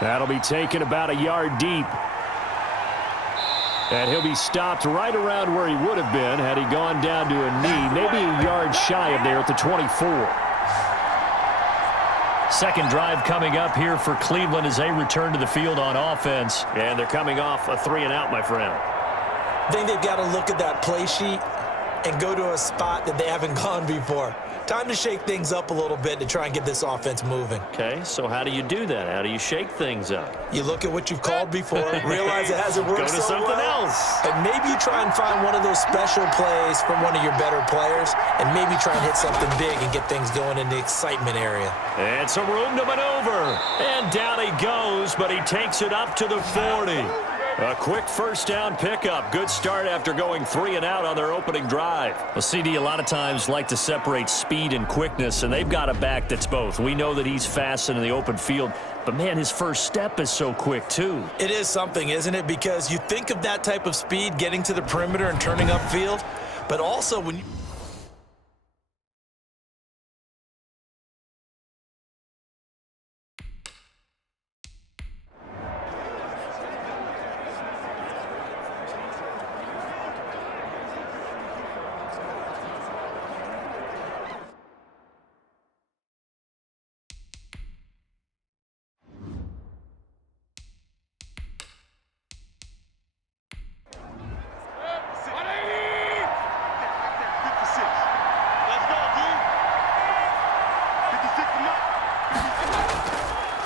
That'll be taken about a yard deep. And he'll be stopped right around where he would have been had he gone down to a knee, maybe a yard shy of there at the 24. Second drive coming up here for Cleveland as they return to the field on offense. And they're coming off a 3-and-out, my friend. I think they've got to look at that play sheet and go to a spot that they haven't gone before. Time to shake things up a little bit to try and get this offense moving. Okay, so how do you do that? How do you shake things up? You look at what you've called before, realize it hasn't worked Go to so something well, else. and maybe you try and find one of those special plays from one of your better players, and maybe try and hit something big and get things going in the excitement area. And some room to maneuver. And down he goes, but he takes it up to the 40. A quick first down pickup. Good start after going 3-and-out on their opening drive. Well, CD, a lot of times like to separate speed and quickness, and they've got a back that's both. We know that he's fast in the open field, but, man, his first step is so quick, too. It is something, isn't it? Because you think of that type of speed getting to the perimeter and turning upfield, but also when you...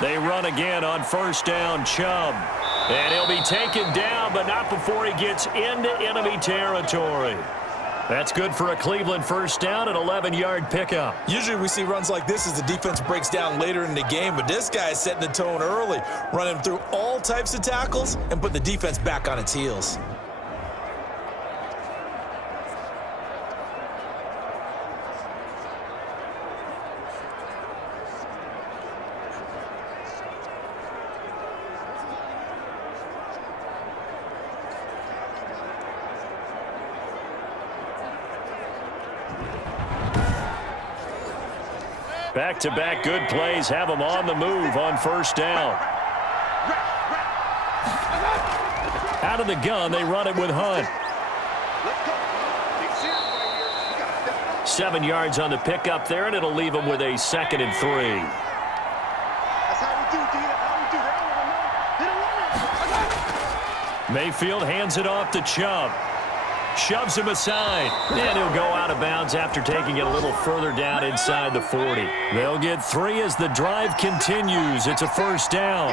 They run again on first down, Chubb. And he'll be taken down, but not before he gets into enemy territory. That's good for a Cleveland first down, an 11-yard pickup. Usually we see runs like this as the defense breaks down later in the game, but this guy is setting the tone early, running through all types of tackles and put the defense back on its heels. Back-to-back good plays have them on the move on first down. Out of the gun, they run it with Hunt. 7 yards on the pickup there, and it'll leave them with a 2nd and 3. Mayfield hands it off to Chubb. Shoves him aside, and he'll go out of bounds after taking it a little further down inside the 40. They'll get 3 as the drive continues. It's a first down.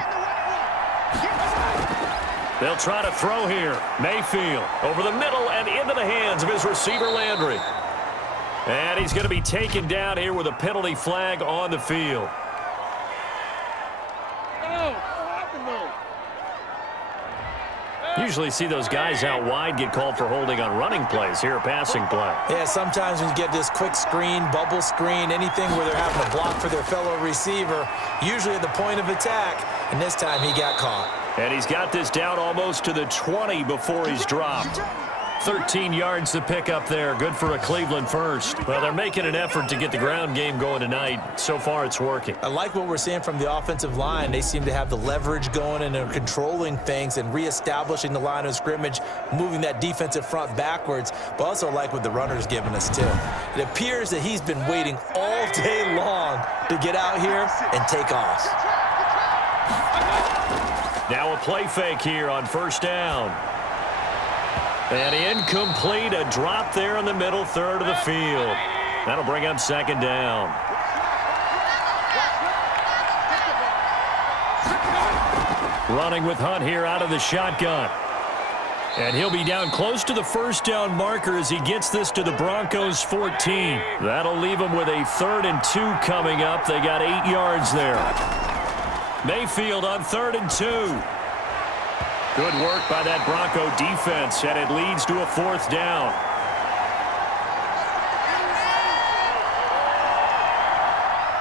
They'll try to throw here. Mayfield over the middle and into the hands of his receiver Landry. And he's going to be taken down here with a penalty flag on the field. Usually see those guys out wide get called for holding on running plays. Here, a passing play. Yeah, sometimes when you get this quick screen, bubble screen, anything where they're having to block for their fellow receiver, usually at the point of attack, and this time he got caught. And he's got this down almost to the 20 before he's dropped. 13 yards to pick up there. Good for a Cleveland first. Well, they're making an effort to get the ground game going tonight. So far, it's working. I like what we're seeing from the offensive line. They seem to have the leverage going, and they're controlling things and reestablishing the line of scrimmage, moving that defensive front backwards, but also like what the runner's giving us, too. It appears that he's been waiting all day long to get out here and take off. Now a play fake here on first down. And incomplete, a drop there in the middle third of the field. That'll bring up second down. Running with Hunt here out of the shotgun. And he'll be down close to the first down marker as he gets this to the Broncos 14. That'll leave him with a 3rd and 2 coming up. They got 8 yards there. Mayfield on 3rd and 2. Good work by that Bronco defense, and it leads to a 4th down.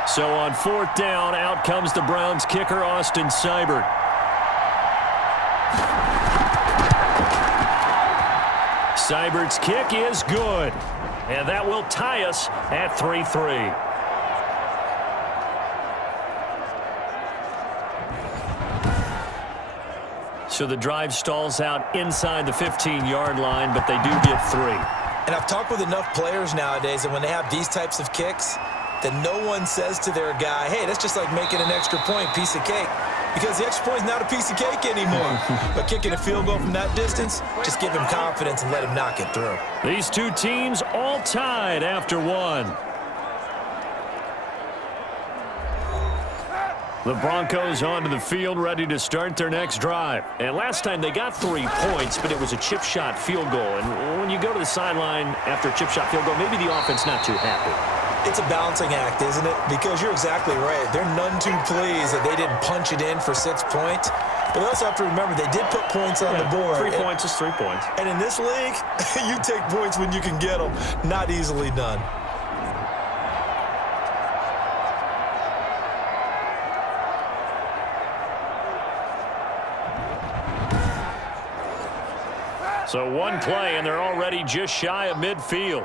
So on 4th down, out comes the Browns kicker, Austin Seibert. Seibert's kick is good, and that will tie us at 3-3. So the drive stalls out inside the 15-yard line, but they do get 3. And I've talked with enough players nowadays, and when they have these types of kicks, that no one says to their guy, hey, that's just like making an extra point, piece of cake. Because the extra point is not a piece of cake anymore. But kicking a field goal from that distance, just give him confidence and let him knock it through. These two teams all tied after 1. The Broncos onto the field, ready to start their next drive. And last time they got 3 points, but it was a chip shot field goal. And when you go to the sideline after a chip shot field goal, maybe the offense not too happy. It's a balancing act, isn't it? Because you're exactly right. They're none too pleased that they didn't punch it in for 6 points. But they also have to remember they did put points on the board. 3 points is 3 points. And in this league, you take points when you can get them. Not easily done. So one play, and they're already just shy of midfield.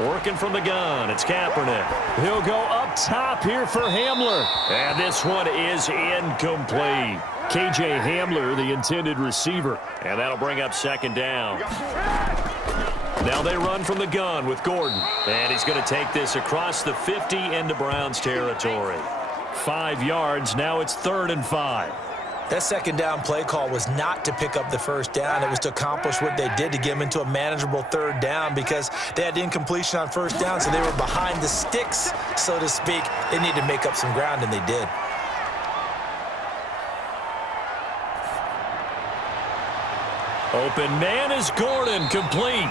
Working from the gun, it's Kaepernick. He'll go up top here for Hamler. And this one is incomplete. KJ Hamler, the intended receiver. And that'll bring up 2nd down. Now they run from the gun with Gordon. And he's going to take this across the 50 into Browns territory. 5 yards, now it's 3rd and 5. That 2nd down play call was not to pick up the 1st down. It was to accomplish what they did to get them into a manageable 3rd down because they had incompletion on 1st down, so they were behind the sticks, so to speak. They needed to make up some ground, and they did. Open man is Gordon, complete.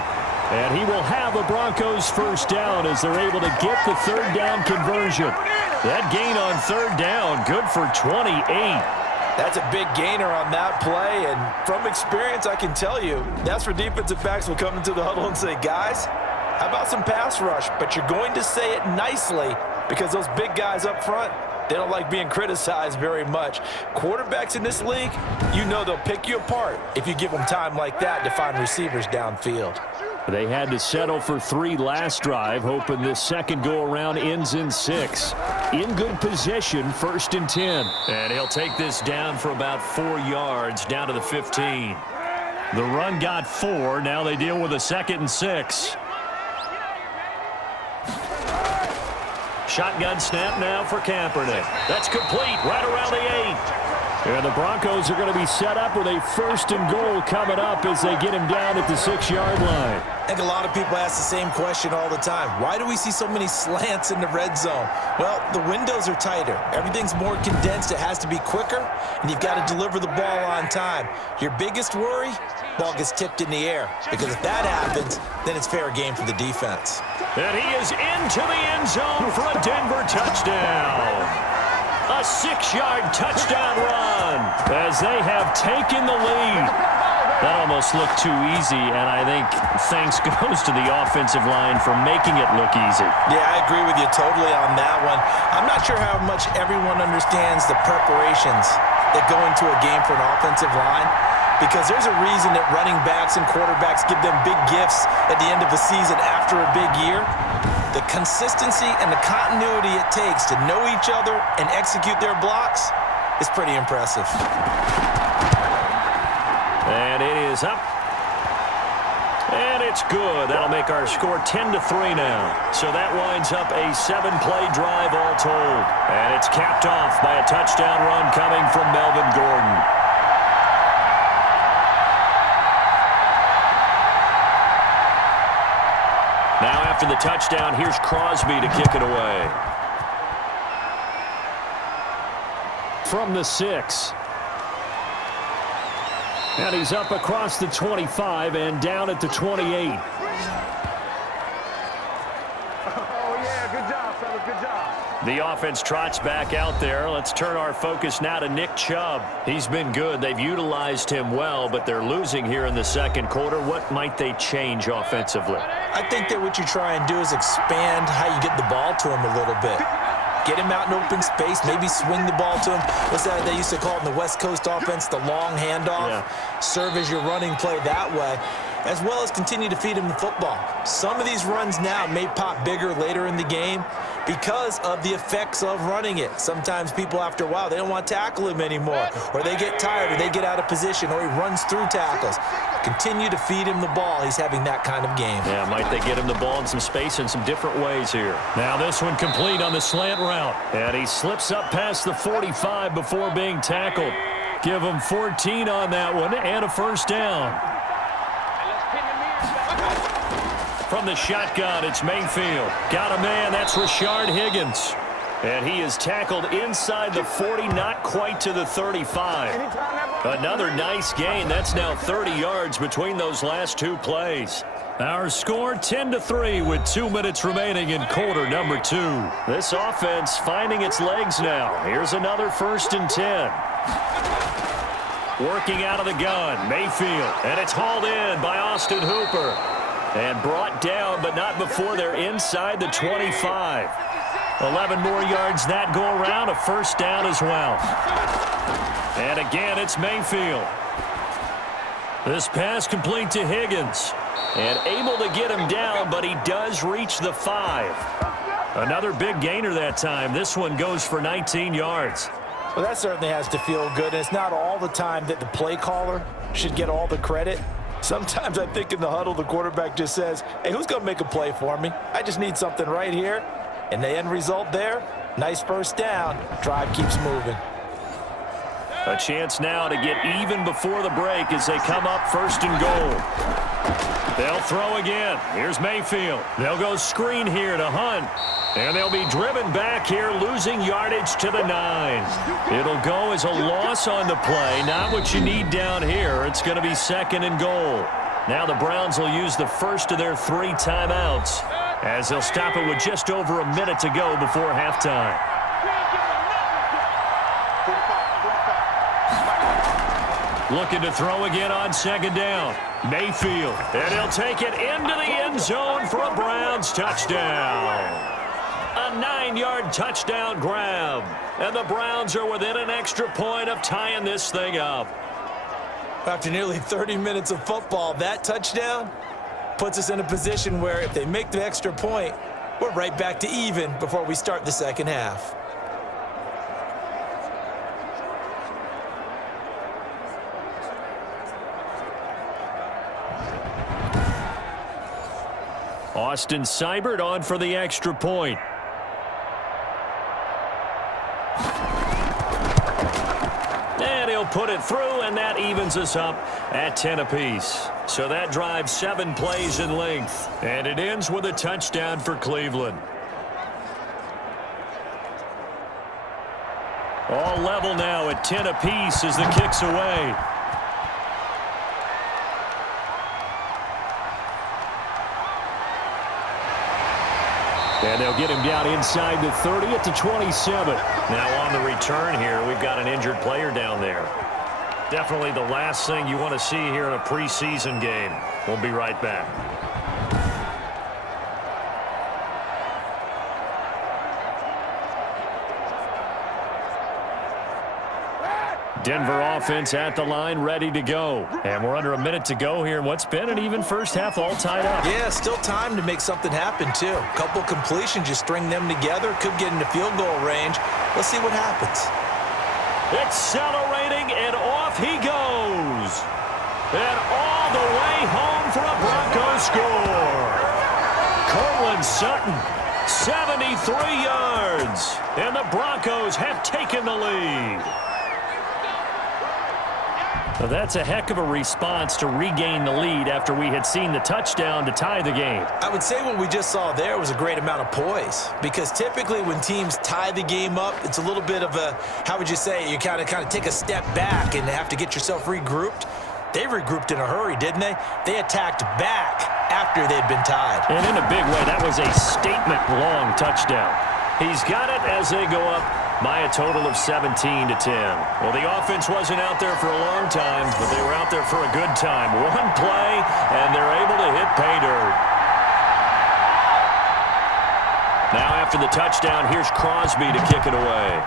And he will have a Broncos 1st down as they're able to get the 3rd down conversion. That gain on 3rd down, good for 28. That's a big gainer on that play, and from experience, I can tell you, that's where defensive backs will come into the huddle and say, guys, how about some pass rush? But you're going to say it nicely because those big guys up front, they don't like being criticized very much. Quarterbacks in this league, you know they'll pick you apart if you give them time like that to find receivers downfield. They had to settle for 3 last drive, hoping this second go-around ends in 6. In good position, 1st and 10. And he'll take this down for about 4 yards, down to the 15. The run got 4. Now they deal with a 2nd and 6. Shotgun snap now for Kaepernick. That's complete right around the 8. And the Broncos are going to be set up with a 1st and goal coming up as they get him down at the 6-yard line. I think a lot of people ask the same question all the time. Why do we see so many slants in the red zone? Well, the windows are tighter. Everything's more condensed. It has to be quicker, and you've got to deliver the ball on time. Your biggest worry? Ball gets tipped in the air. Because if that happens, then it's fair game for the defense. And he is into the end zone for a Denver touchdown. A 6-yard touchdown run as they have taken the lead. That almost looked too easy, and I think thanks goes to the offensive line for making it look easy. Yeah, I agree with you totally on that one. I'm not sure how much everyone understands the preparations that go into a game for an offensive line, because there's a reason that running backs and quarterbacks give them big gifts at the end of the season after a big year. The consistency and the continuity it takes to know each other and execute their blocks is pretty impressive. And it is up. And it's good. That'll make our score 10-3 now. So that winds up a 7-play drive all told. And it's capped off by a touchdown run coming from Melvin Gordon. Now after the touchdown, here's Crosby to kick it away. From the 6. And he's up across the 25 and down at the 28. Oh, yeah, good job, fellas, good job. The offense trots back out there. Let's turn our focus now to Nick Chubb. He's been good. They've utilized him well, but they're losing here in the second quarter. What might they change offensively? I think that what you try and do is expand how you get the ball to him a little bit. Get him out in open space, maybe swing the ball to him. What's that they used to call it in the West Coast offense, the long handoff? Yeah. Serve as your running play that way, as well as continue to feed him the football. Some of these runs now may pop bigger later in the game, because of the effects of running it. Sometimes people, after a while, they don't want to tackle him anymore, or they get tired, or they get out of position, or he runs through tackles. Continue to feed him the ball. He's having that kind of game. Yeah, might they get him the ball in some space in some different ways here. Now this one complete on the slant route. And he slips up past the 45 before being tackled. Give him 14 on that one and a first down. From the shotgun, it's Mayfield. Got a man, that's Rashard Higgins. And he is tackled inside the 40, not quite to the 35. Another nice gain. That's now 30 yards between those last two plays. Our score 10-3 with 2 minutes remaining in quarter number 2. This offense finding its legs now. Here's another 1st and 10. Working out of the gun, Mayfield. And it's hauled in by Austin Hooper. And brought down, but not before they're inside the 25. 11 more yards that go around, a first down as well. And again, it's Mayfield. This pass complete to Higgins. And able to get him down, but he does reach the 5. Another big gainer that time. This one goes for 19 yards. Well, that certainly has to feel good. And it's not all the time that the play caller should get all the credit. Sometimes I think in the huddle, the quarterback just says, hey, who's going to make a play for me? I just need something right here. And the end result there, nice first down. Drive keeps moving. A chance now to get even before the break as they come up 1st and goal. They'll throw again. Here's Mayfield. They'll go screen here to Hunt. And they'll be driven back here, losing yardage to the 9. It'll go as a loss on the play. Not what you need down here. It's going to be 2nd and goal. Now the Browns will use the first of their 3 timeouts as they'll stop it with just over a minute to go before halftime. Looking to throw again on 2nd down. Mayfield. And he'll take it into the end zone for a Browns touchdown. A 9-yard touchdown grab. And the Browns are within an extra point of tying this thing up. After nearly 30 minutes of football, that touchdown puts us in a position where if they make the extra point, we're right back to even before we start the second half. Austin Seibert on for the extra point. And he'll put it through, and that evens us up at 10 apiece. So that drives 7 plays in length. And it ends with a touchdown for Cleveland. All level now at 10 apiece as the kick's away. And they'll get him down inside the 30 at the 27. Now on the return here, we've got an injured player down there. Definitely the last thing you want to see here in a preseason game. We'll be right back. Denver offense at the line, ready to go. And we're under a minute to go here in what's been an even first half, all tied up. Yeah, still time to make something happen, too. Couple completions, you string them together, could get into field goal range. Let's see what happens. Accelerating, and off he goes. And all the way home for a Broncos score. Cortland Sutton, 73 yards. And the Broncos have taken the lead. Well, that's a heck of a response to regain the lead after we had seen the touchdown to tie the game. I would say what we just saw there was a great amount of poise, because typically when teams tie the game up, it's a little bit of a, how would you say, you kind of take a step back and have to get yourself regrouped. They regrouped in a hurry, didn't they? They attacked back after they'd been tied. And in a big way, that was a statement-long touchdown. He's got it as they go up by a total of 17-10. Well, the offense wasn't out there for a long time, but they were out there for a good time. One play, and they're able to hit pay dirt. Now after the touchdown, here's Crosby to kick it away.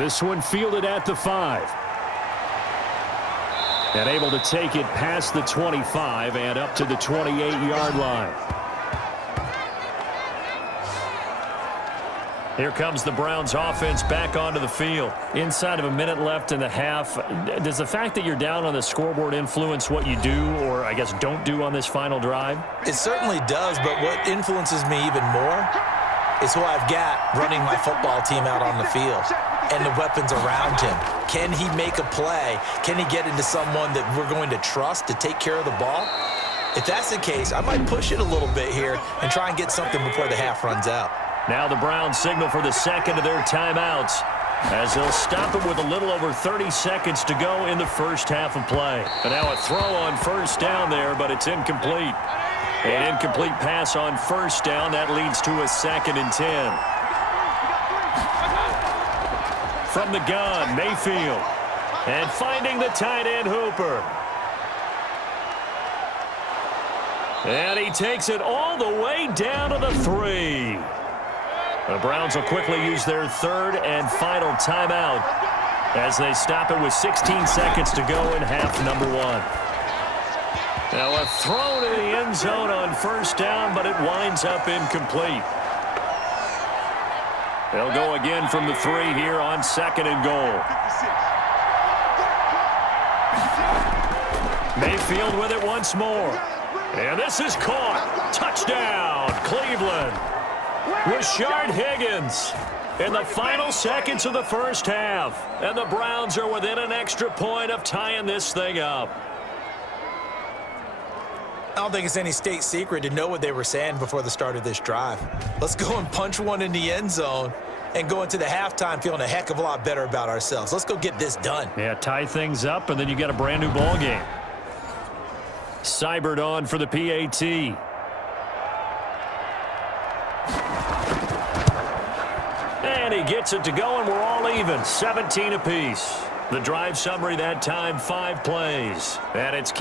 This one fielded at the 5. And able to take it past the 25 and up to the 28-yard line. Here comes the Browns offense back onto the field. Inside of a minute left in the half, does the fact that you're down on the scoreboard influence what you do, or I guess don't do on this final drive? It certainly does, but what influences me even more is who I've got running my football team out on the field and the weapons around him. Can he make a play? Can he get into someone that we're going to trust to take care of the ball? If that's the case, I might push it a little bit here and try and get something before the half runs out. Now the Browns signal for the second of their timeouts as they'll stop it with a little over 30 seconds to go in the first half of play. And now a throw on first down there, but it's incomplete. An incomplete pass on first down. That leads to a 2nd and 10. From the gun, Mayfield. And finding the tight end, Hooper. And he takes it all the way down to the 3. The Browns will quickly use their 3rd and final timeout as they stop it with 16 seconds to go in half number 1. Now a throw to the end zone on first down, but it winds up incomplete. They'll go again from the 3 here on 2nd and goal. Mayfield with it once more. And this is caught. Touchdown, Cleveland. Rashard Higgins in the final seconds of the first half. And the Browns are within an extra point of tying this thing up. I don't think it's any state secret to know what they were saying before the start of this drive. Let's go and punch one in the end zone and go into the halftime feeling a heck of a lot better about ourselves. Let's go get this done. Yeah, tie things up, and then you get a brand new ball game. Seibert on for the PAT. And he gets it to go, and we're all even. 17 apiece. The drive summary that time, 5 plays. And it's